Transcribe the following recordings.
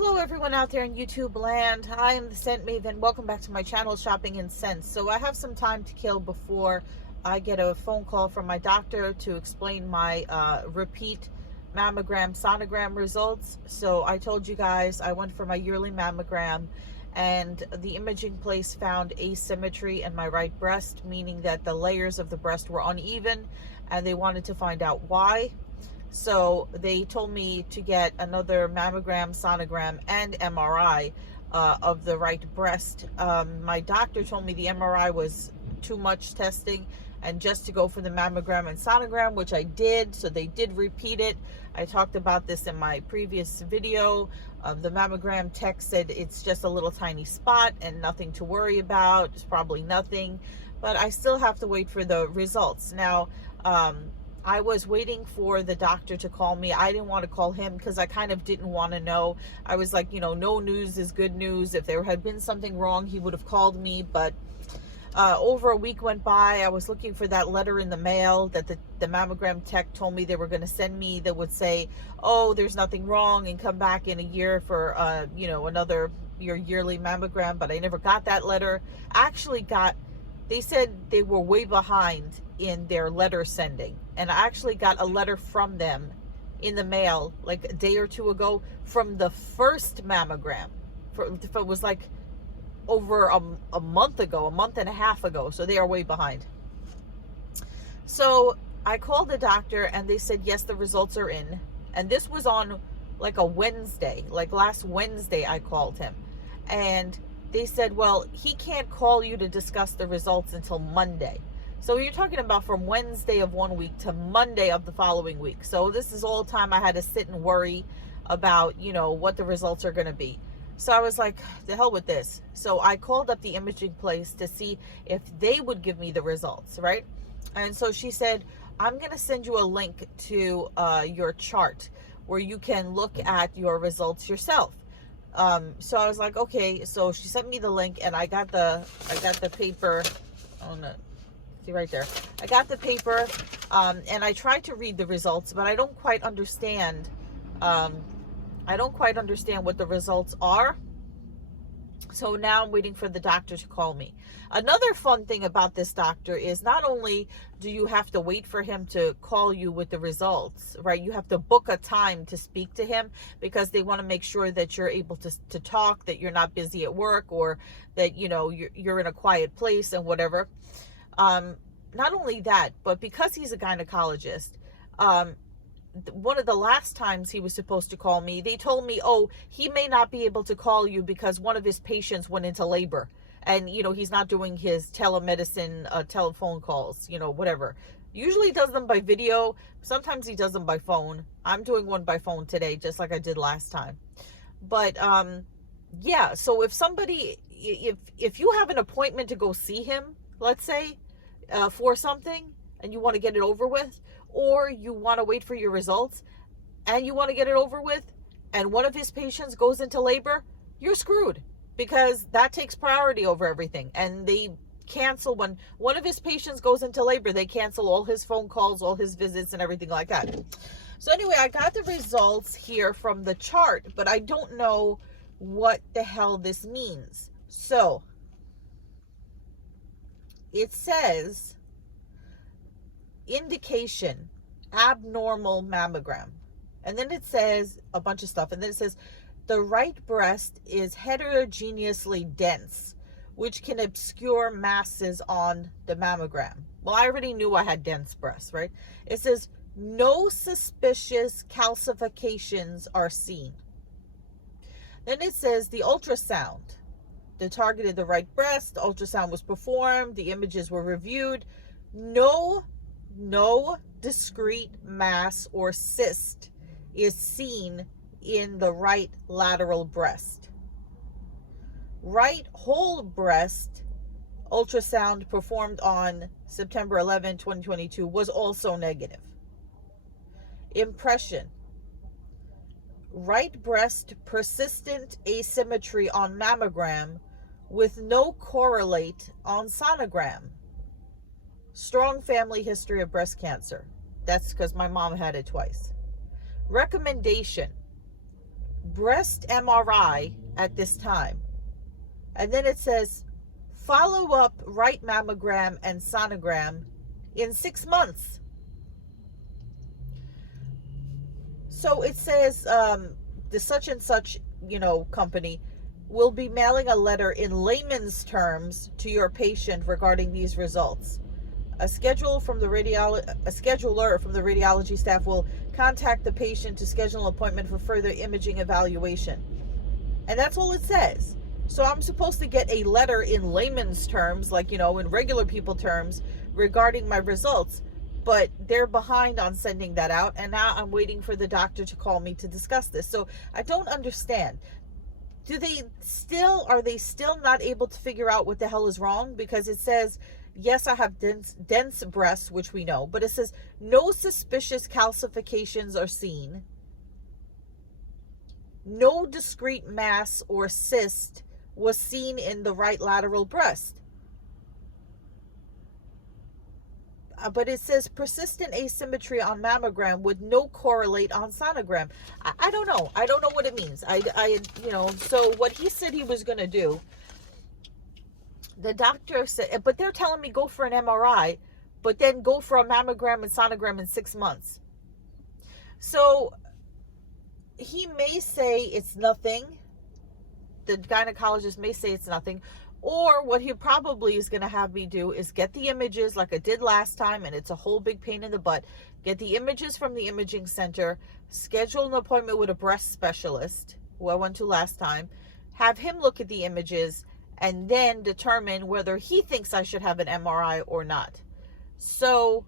Hello everyone out there in YouTube land. I am the Scent Maven. Welcome back to my channel, Shopping in Scents. So I have some time to kill before I get a phone call from my doctor to explain my repeat mammogram sonogram results. So I told you guys I went for my yearly mammogram and the imaging place found asymmetry in my right breast, meaning that the layers of the breast were uneven, and they wanted to find out why. So they told me to get another mammogram, sonogram, and MRI of the right breast. My doctor told me the MRI was too much testing and just to go for the mammogram and sonogram, which I did. So they did repeat it. I talked about this in my previous video. The mammogram tech said it's just a little tiny spot and nothing to worry about. It's probably nothing, but I still have to wait for the results. Now, I was waiting for the doctor to call me. I didn't want to call him because I kind of didn't want to know. I was like, you know, no news is good news. If there had been something wrong, he would have called me. But over a week went by. I was looking for that letter in the mail that the mammogram tech told me they were going to send me that would say, oh, there's nothing wrong, and come back in a year for, your yearly mammogram. But I never got that letter. They said they were way behind in their letter sending. And I actually got a letter from them in the mail like a day or two ago from the first mammogram. It was like over a month ago, a month and a half ago. So they are way behind. So I called the doctor and they said, yes, the results are in. And this was on like a Wednesday, like last Wednesday I called him. And they said, well, he can't call you to discuss the results until Monday. So you're talking about from Wednesday of one week to Monday of the following week. So this is all time I had to sit and worry about, you know, what the results are going to be. So I was like, the hell with this. So I called up the imaging place to see if they would give me the results, right? And so she said, I'm going to send you a link to your chart where you can look at your results yourself. So I was like, okay. So she sent me the link and I got the paper. Oh no. See right there. I got the paper, and I tried to read the results, but I don't quite understand. I don't quite understand what the results are. So now I'm waiting for the doctor to call me. Another fun thing about this doctor is not only do you have to wait for him to call you with the results, right? You have to book a time to speak to him because they want to make sure that you're able to talk, that you're not busy at work, or that, you know, you're in a quiet place and whatever. Not only that, but because he's a gynecologist, one of the last times he was supposed to call me, they told me, oh, he may not be able to call you because one of his patients went into labor and, you know, he's not doing his telemedicine, telephone calls, you know, whatever. Usually he does them by video. Sometimes he does them by phone. I'm doing one by phone today, just like I did last time. But, yeah, so if somebody, if you have an appointment to go see him, let's say, for something, and you want to get it over with, or you want to wait for your results and you want to get it over with, and one of his patients goes into labor, you're screwed, because that takes priority over everything. And they cancel when one of his patients goes into labor, they cancel all his phone calls, all his visits, and everything like that. So anyway, I got the results here from the chart, but I don't know what the hell this means. So it says indication abnormal mammogram, and then it says a bunch of stuff, and then it says the right breast is heterogeneously dense, which can obscure masses on the mammogram. Well, I already knew I had dense breasts, right? It says no suspicious calcifications are seen. Then it says the ultrasound targeted the right breast. The ultrasound was performed. The images were reviewed. No discrete mass or cyst is seen in the right lateral breast. Right whole breast ultrasound performed on September 11, 2022 was also negative. Impression: right breast persistent asymmetry on mammogram with no correlate on sonogram. Strong family history of breast cancer. That's because my mom had it twice. Recommendation: breast MRI at this time. And then it says follow up right mammogram and sonogram in 6 months. So it says the such and such, company will be mailing a letter in layman's terms to your patient regarding these results. A scheduler from the radiology staff will contact the patient to schedule an appointment for further imaging evaluation. And that's all it says. So I'm supposed to get a letter in layman's terms, like, in regular people terms, regarding my results. But they're behind on sending that out. And now I'm waiting for the doctor to call me to discuss this. So I don't understand. Are they still not able to figure out what the hell is wrong? Because it says, yes, I have dense breasts, which we know, but it says no suspicious calcifications are seen. No discrete mass or cyst was seen in the right lateral breast. But it says persistent asymmetry on mammogram with no correlate on sonogram. I don't know. I don't know what it means. So what he said he was going to do, the doctor said, but they're telling me go for an MRI, but then go for a mammogram and sonogram in 6 months. So he may say it's nothing. The gynecologist may say it's nothing. Or what he probably is going to have me do is get the images like I did last time, and it's a whole big pain in the butt. Get the images from the imaging center, schedule an appointment with a breast specialist, who I went to last time, have him look at the images, and then determine whether he thinks I should have an MRI or not. So,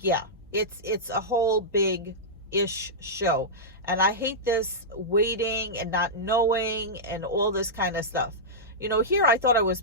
yeah, it's a whole big-ish show. And I hate this waiting and not knowing and all this kind of stuff. Here I thought it was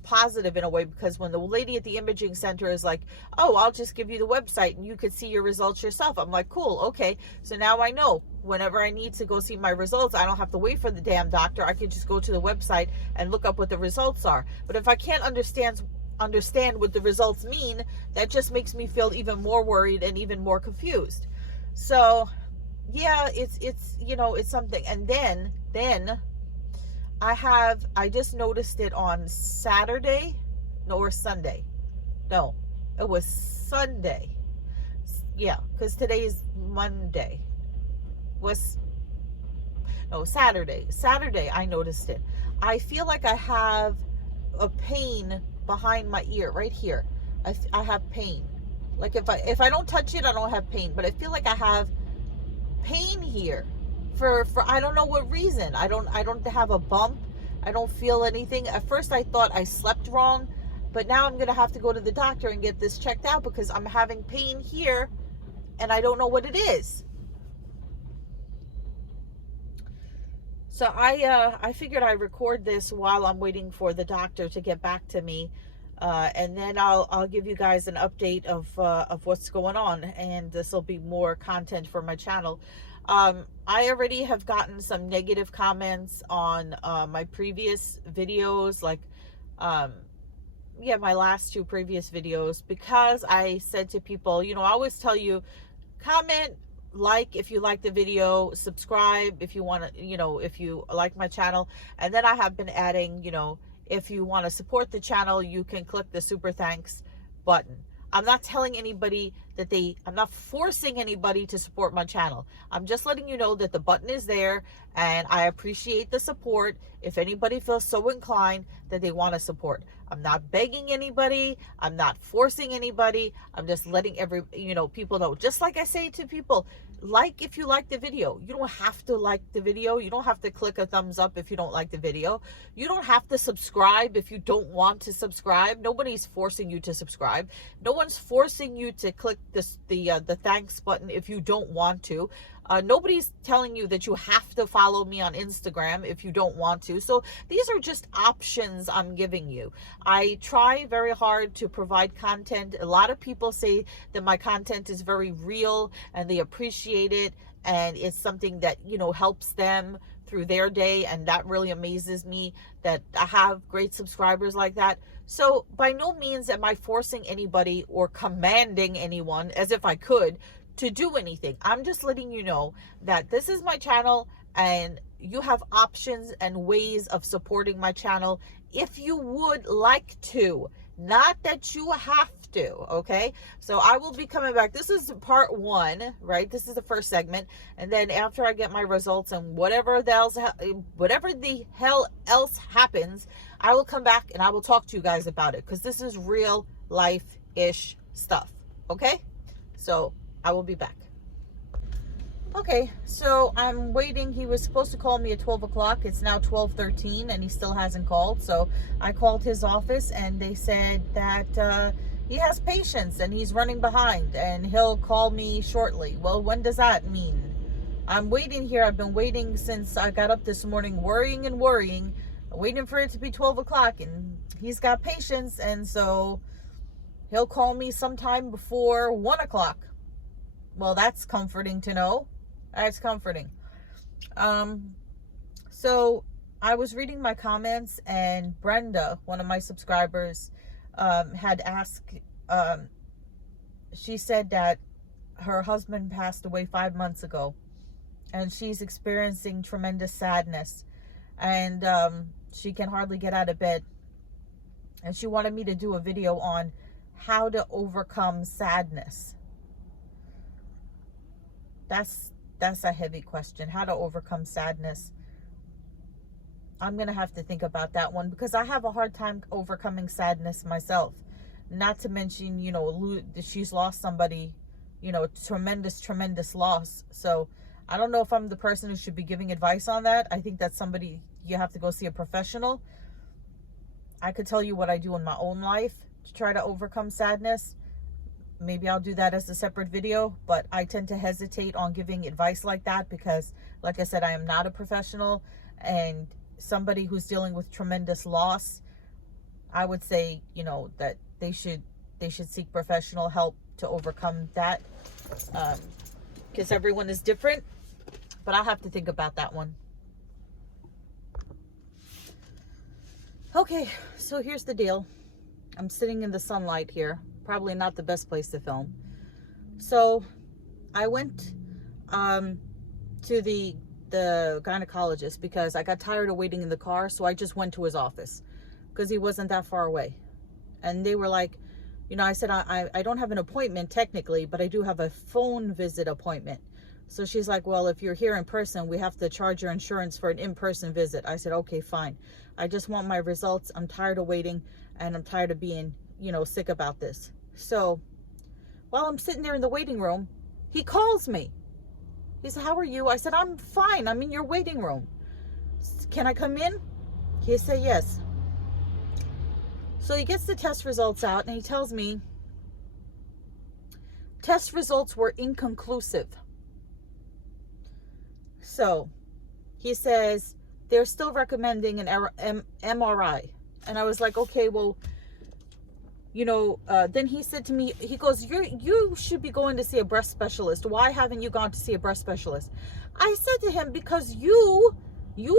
positive in a way, because when the lady at the imaging center is like, oh, I'll just give you the website and you could see your results yourself. I'm like, cool, okay. So now I know whenever I need to go see my results, I don't have to wait for the damn doctor. I can just go to the website and look up what the results are. But if I can't understand what the results mean, that just makes me feel even more worried and even more confused. So yeah, it's something. And then I just noticed it on Saturday, or Sunday. No, it was Sunday. Yeah, because today is Monday. Saturday. Saturday, I noticed it. I feel like I have a pain behind my ear, right here. I have pain. Like if I don't touch it, I don't have pain. But I feel like I have pain here. For I don't know what reason. I don't have a bump. I don't feel anything. At first I thought I slept wrong, but now I'm gonna have to go to the doctor and get this checked out, because I'm having pain here and I don't know what it is. So I figured I'd record this while I'm waiting for the doctor to get back to me, and then I'll give you guys an update of what's going on, and this will be more content for my channel. I already have gotten some negative comments on my previous videos, like my last 2 previous videos, because I said to people, I always tell you, comment, like if you like the video, subscribe if you want to, if you like my channel. And then I have been adding, if you want to support the channel, you can click the super thanks button. I'm not telling anybody I'm not forcing anybody to support my channel. I'm just letting you know that the button is there, and I appreciate the support if anybody feels so inclined that they want to support. I'm not begging anybody. I'm not forcing anybody. I'm just letting people know. Just like I say to people, like if you like the video. You don't have to like the video. You don't have to click a thumbs up if you don't like the video. You don't have to subscribe if you don't want to subscribe. Nobody's forcing you to subscribe. No one's forcing you to click the thanks button if you don't want to. Nobody's telling you that you have to follow me on Instagram if you don't want to. So these are just options I'm giving you. I try very hard to provide content. A lot of people say that my content is very real and they appreciate it, and it's something that, helps them through their day, and that really amazes me that I have great subscribers like that. So by no means am I forcing anybody or commanding anyone, as if I could, to do anything. I'm just letting you know that this is my channel and you have options and ways of supporting my channel if you would like to. Not that you have to, okay? So I will be coming back. This is part one, right? This is the first segment. And then after I get my results and whatever the hell else happens, I will come back and I will talk to you guys about it, because this is real life-ish stuff, okay? So I will be back. Okay, so I'm waiting. He was supposed to call me at 12 o'clock. It's now 12:13 and he still hasn't called. So I called his office and they said that he has patients and he's running behind and he'll call me shortly. Well, when does that mean? I'm waiting here. I've been waiting since I got up this morning, worrying and worrying, waiting for it to be 12 o'clock, and he's got patients, and so he'll call me sometime before 1 o'clock. Well, that's comforting to know. That's comforting. So I was reading my comments, and Brenda, one of my subscribers, had asked, she said that her husband passed away 5 months ago, and she's experiencing tremendous sadness, and she can hardly get out of bed. And she wanted me to do a video on how to overcome sadness. That's a heavy question. How to overcome sadness. I'm going to have to think about that one, because I have a hard time overcoming sadness myself. Not to mention, you know, she's lost somebody, you know, tremendous loss. So I don't know if I'm the person who should be giving advice on that. I think that's somebody, you have to go see a professional. I could tell you what I do in my own life to try to overcome sadness. Maybe I'll do that as a separate video, but I tend to hesitate on giving advice like that because, like I said, I am not a professional, and somebody who's dealing with tremendous loss, I would say, you know, that they should seek professional help to overcome that, because everyone is different. But I'll have to think about that one. Okay, so here's the deal. I'm sitting in the sunlight here. Probably not the best place to film. So I went to the gynecologist because I got tired of waiting in the car. So I just went to his office because he wasn't that far away. And they were like, you know, I said, I don't have an appointment technically, but I do have a phone visit appointment. So she's like, well, if you're here in person, we have to charge your insurance for an in-person visit. I said, okay, fine. I just want my results. I'm tired of waiting, and I'm tired of being, you know, sick about this. So while I'm sitting there in the waiting room, he calls me. He said, how are you? I said, I'm fine. I'm in your waiting room. Can I come in? He said, yes. So he gets the test results out, and he tells me test results were inconclusive. So he says they're still recommending an MRI. And I was like, okay, well, you know, then he said to me, he goes, you should be going to see a breast specialist. Why haven't you gone to see a breast specialist? I said to him, because you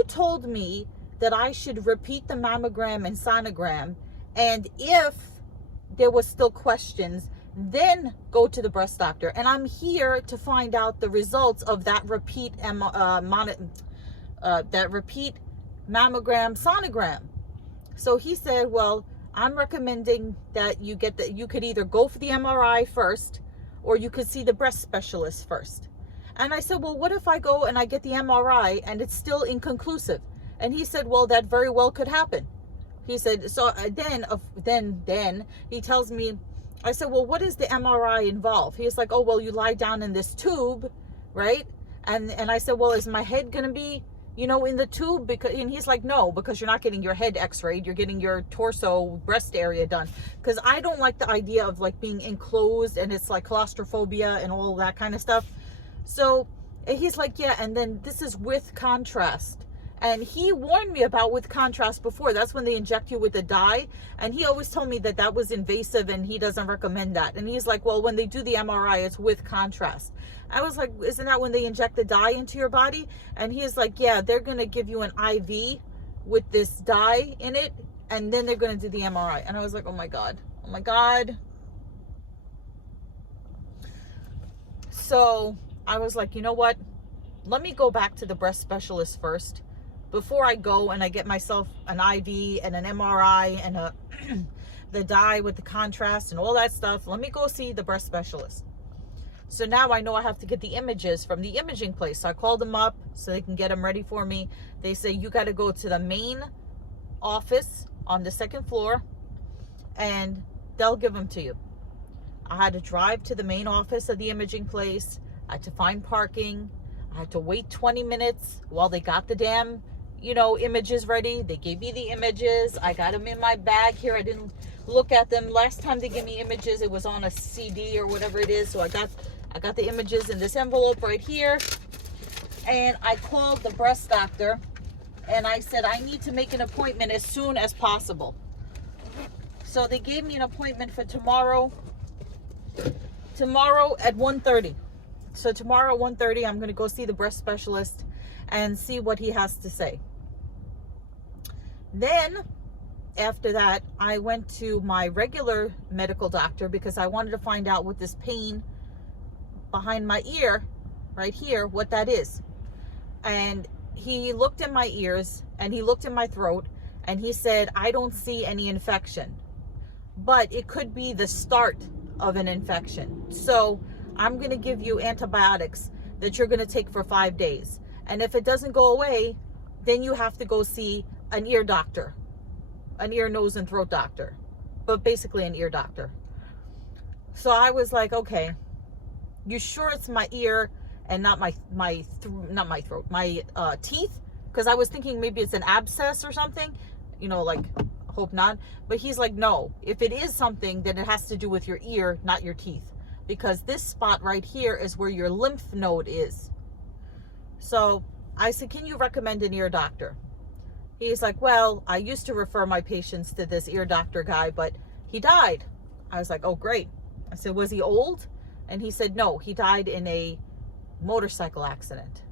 told me that I should repeat the mammogram and sonogram, and if there was still questions, then go to the breast doctor. And I'm here to find out the results of that repeat mammogram sonogram. So he said, well, I'm recommending that you could either go for the MRI first, or you could see the breast specialist first. And I said, well, what if I go and I get the MRI and it's still inconclusive? And he said, well, that very well could happen. He said, so then he tells me, I said, well, what does the MRI involve? He's like, oh, well, you lie down in this tube, right? And I said, well, is my head going to be, you know, in the tube? And he's like, no, because you're not getting your head x-rayed. You're getting your torso, breast area done. Because I don't like the idea of like being enclosed, and it's like claustrophobia and all that kind of stuff. So he's like, yeah, and then this is with contrast. And he warned me about with contrast before. That's when they inject you with a dye. And he always told me that that was invasive and he doesn't recommend that. And he's like, well, when they do the MRI, it's with contrast. I was like, isn't that when they inject the dye into your body? And he's like, yeah, they're going to give you an IV with this dye in it, and then they're going to do the MRI. And I was like, oh my God. Oh my God. So I was like, you know what? let me go back to the breast specialist first before I go and I get myself an IV and an MRI and a the dye with the contrast and all that stuff. Let me go see the breast specialist. So now I know I have to get the images from the imaging place. So I called them up so they can get them ready for me. They say, you got to go to the main office on the second floor and they'll give them to you. I had to drive to the main office of the imaging place. I had to find parking. I had to wait 20 minutes while they got the damn, images ready. They gave me the images. I got them in my bag here. I didn't look at them. Last time they gave me images, it was on a CD or whatever it is. So I got the images in this envelope right here. And I called the breast doctor and I said, I need to make an appointment as soon as possible. So they gave me an appointment for tomorrow at 1:30. So tomorrow at 1:30, I'm going to go see the breast specialist and see what he has to say. Then after that, I went to my regular medical doctor because I wanted to find out what this pain behind my ear right here, what that is. And he looked in my ears and he looked in my throat and he said, I don't see any infection, but it could be the start of an infection. So I'm going to give you antibiotics that you're going to take for 5 days. And if it doesn't go away, then you have to go see an ear doctor, an ear, nose, and throat doctor, but basically an ear doctor. So I was like, okay, you sure it's my ear and not my throat, my teeth? Because I was thinking maybe it's an abscess or something, hope not. But he's like, no, if it is something, then it has to do with your ear, not your teeth, because this spot right here is where your lymph node is. So I said, can you recommend an ear doctor? He's like, well, I used to refer my patients to this ear doctor guy, but he died. I was like, oh, great. I said, was he old? And he said, no, he died in a motorcycle accident.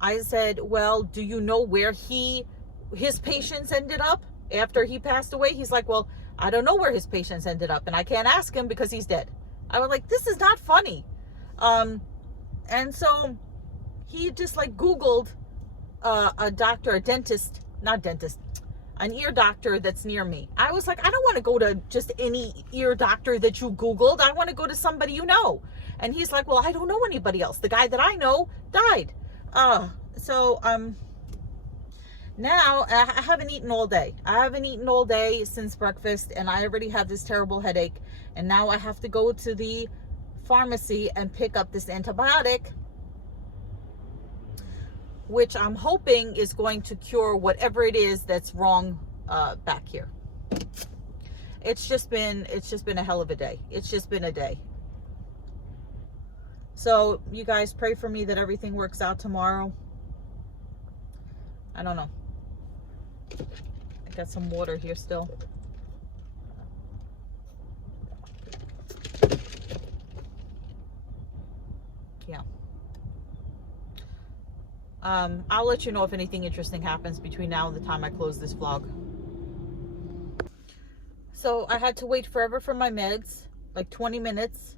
I said, well, do you know where his patients ended up after he passed away? He's like, well, I don't know where his patients ended up and I can't ask him because he's dead. I was like, this is not funny. And so he just Googled a doctor, an ear doctor that's near me. I was like, I don't want to go to just any ear doctor that you Googled. I want to go to somebody you know. And he's like, well, I don't know anybody else. The guy that I know died. Now I haven't eaten all day. I haven't eaten all day since breakfast and I already have this terrible headache. And now I have to go to the pharmacy and pick up this antibiotic, which I'm hoping is going to cure whatever it is that's wrong back here. It's just been a hell of a day. It's just been a day. So you guys pray for me that everything works out tomorrow. I don't know. I got some water here still. Yeah. I'll let you know if anything interesting happens between now and the time I close this vlog. So I had to wait forever for my meds, like 20 minutes.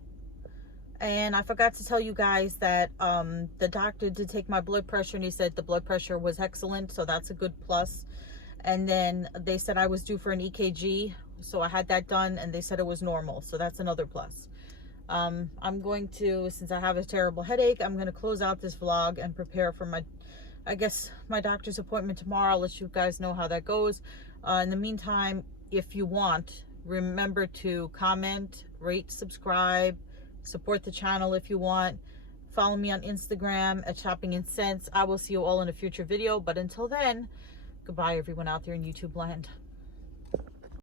And I forgot to tell you guys that the doctor did take my blood pressure and he said the blood pressure was excellent. So that's a good plus. And then they said I was due for an EKG. So I had that done and they said it was normal. So that's another plus. I'm going to, since I have a terrible headache, I'm going to close out this vlog and prepare for my doctor's appointment tomorrow. I'll let you guys know how that goes. In the meantime, if you want, remember to comment, rate, subscribe, support the channel if you want. Follow me on Instagram at Shopping in Cents. I will see you all in a future video. But until then, goodbye everyone out there in YouTube land.